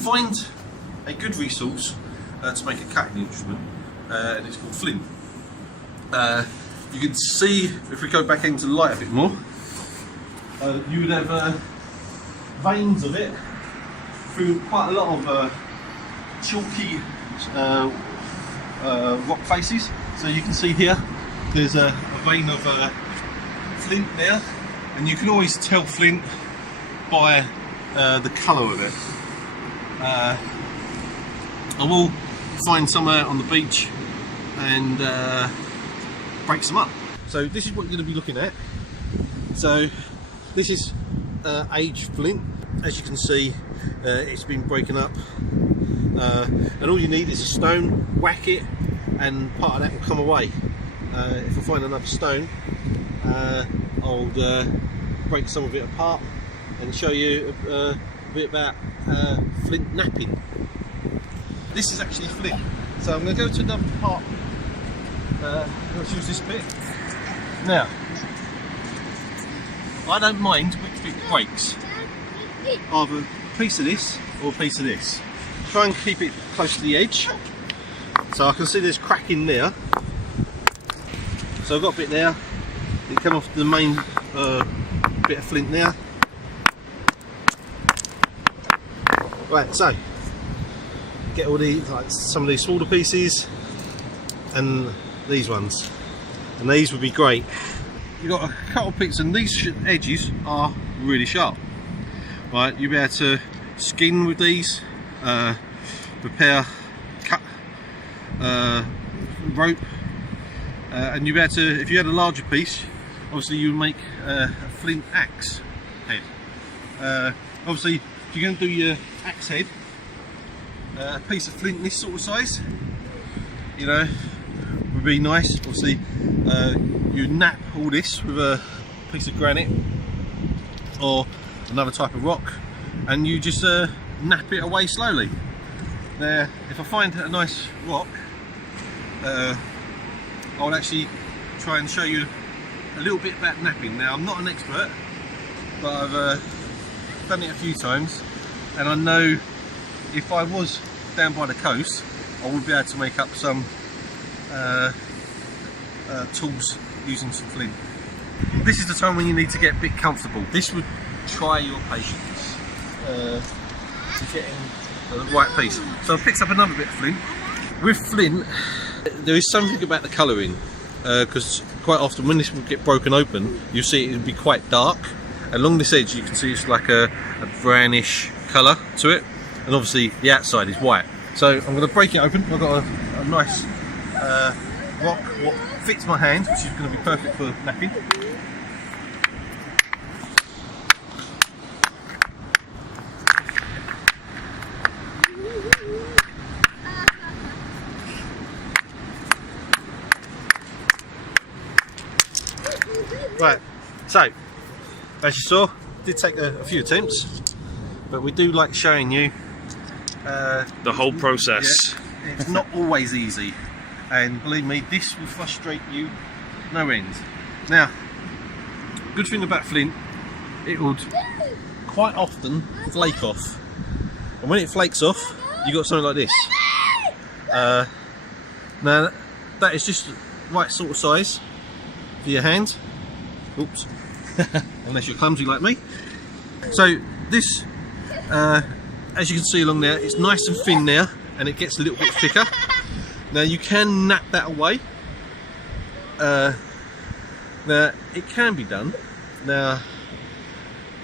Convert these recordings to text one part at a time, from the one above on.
find a good resource to make a cutting instrument, and it's called Flint. You can see, if we go back into the light a bit more, you would have veins of it through quite a lot of chalky rock faces. So you can see here, there's a vein of flint there, and you can always tell flint by the colour of it. I will find somewhere on the beach and break some up. So this is what you're going to be looking at. So this is aged flint. As you can see, it's been breaking up, and all you need is a stone, whack it, and part of that will come away. If I find another stone, I'll break some of it apart and show you a bit about flint napping. This is actually flint, so I'm going to go to another part. Let's use this bit. Now, I don't mind which bit breaks, either a piece of this or a piece of this. Try and keep it close to the edge, so I can see there's crack in there. So I've got a bit there, it came off the main bit of flint there. Right, so get all these, like some of these smaller pieces and these ones, and these would be great. You've got a couple of bits, and these edges are really sharp. Right, you'll be able to skin with these, prepare cut rope, and you'll be able to, if you had a larger piece, obviously you would make a flint axe head. Obviously, if you're going to do your axe head, a piece of flint this sort of size, you know, would be nice. Obviously, you nap all this with a piece of granite or another type of rock, and you just nap it away slowly. Now, if I find a nice rock, I'll actually try and show you a little bit about napping. Now, I'm not an expert, but I've done it a few times, and I know if I was down by the coast, I would be able to make up some tools using some flint. This is the time when you need to get a bit comfortable. This would try your patience to getting the right piece. So I picked up another bit of flint. With flint, there is something about the colouring, because quite often when this will get broken open, you'll see it will be quite dark. Along this edge you can see it's like a brownish colour to it, and obviously the outside is white. So I'm going to break it open. I've got a nice rock what fits my hand, which is going to be perfect for napping. Right, so as you saw, it did take a few attempts, but we do like showing you the whole process. Yeah, it's not always easy, and believe me, this will frustrate you no end. Now, good thing about flint, it would quite often flake off, and when it flakes off, you got something like this. Now that is just the right sort of size for your hand. Oops. Unless you're clumsy like me. So this, as you can see along there, it's nice and thin there, and it gets a little bit thicker. Now you can nap that away. Now it can be done. Now,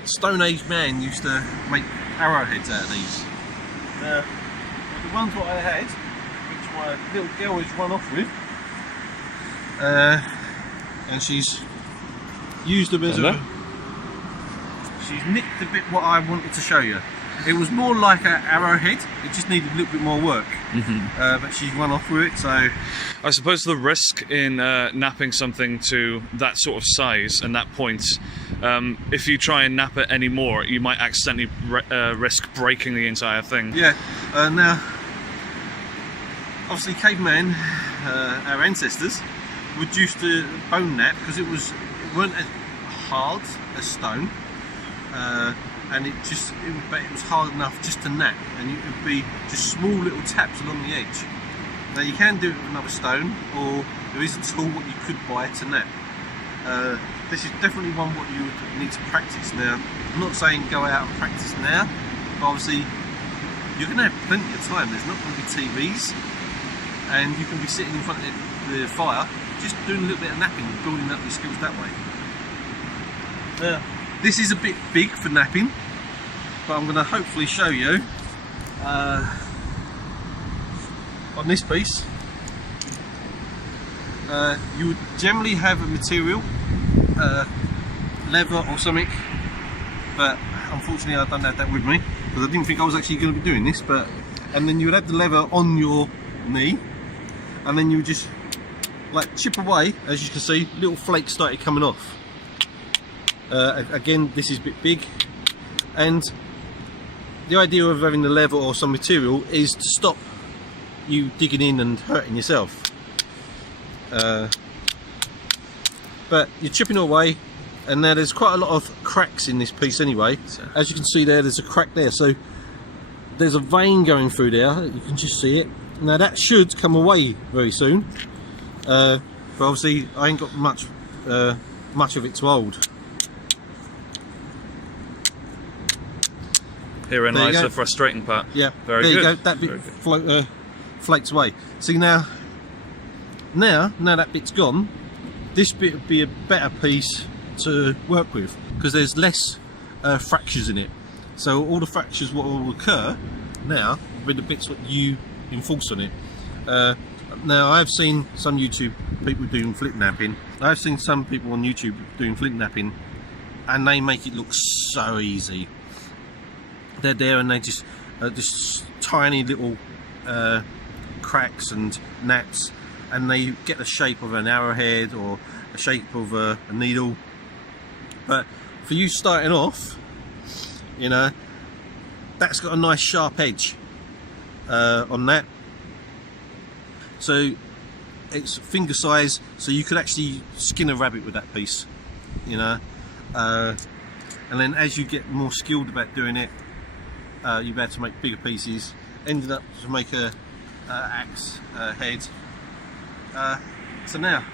Stone Age man used to make arrowheads out of these. Now, the ones what I had, which my little girl has run off with, and she's used them as she's nicked a bit what I wanted to show you. It was more like an arrowhead, it just needed a little bit more work. But she's run off with it, so... I suppose the risk in napping something to that sort of size and that point, if you try and nap it anymore, you might accidentally risk breaking the entire thing. Yeah, now, obviously caveman, our ancestors, would used to bone nap because it weren't as hard as stone. and it was hard enough just to nap, and it would be just small little taps along the edge. Now you can do it with another stone, or there is a tool what you could buy to nap. This is definitely one what you would need to practice. Now, I'm not saying go out and practice now, but obviously you're going to have plenty of time. There's not going to be TVs, and you can be sitting in front of the fire, just doing a little bit of napping and building up your skills that way. Now, this is a bit big for napping, but I'm going to hopefully show you on this piece. You would generally have a material, leather or something, but unfortunately I don't have that with me because I didn't think I was actually going to be doing this. And then you would have the leather on your knee, and then you would just like chip away. As you can see, little flakes started coming off. Again, this is a bit big, and the idea of having the leather or some material is to stop you digging in and hurting yourself. But you're chipping away, and now there's quite a lot of cracks in this piece anyway. As you can see there's a crack there, so there's a vein going through there. You can just see it. Now that should come away very soon, but obviously I ain't got much of it to hold. Herein lies the frustrating part. Yeah, very there good. You go. That bit flakes away. See now that bit's gone, this bit would be a better piece to work with because there's less fractures in it. So all the fractures what will occur now with the bits what you enforce on it. Now I've seen some YouTube people doing flint napping. I've seen some people on YouTube doing flint napping, and they make it look so easy. They're there and they just tiny little cracks and gnats, and they get the shape of an arrowhead or a shape of a needle. But for you starting off, you know, that's got a nice sharp edge on that, so it's finger size, so you could actually skin a rabbit with that piece, you know. And then as you get more skilled about doing it, you'll be able to make bigger pieces, ended up to make a axe head. So now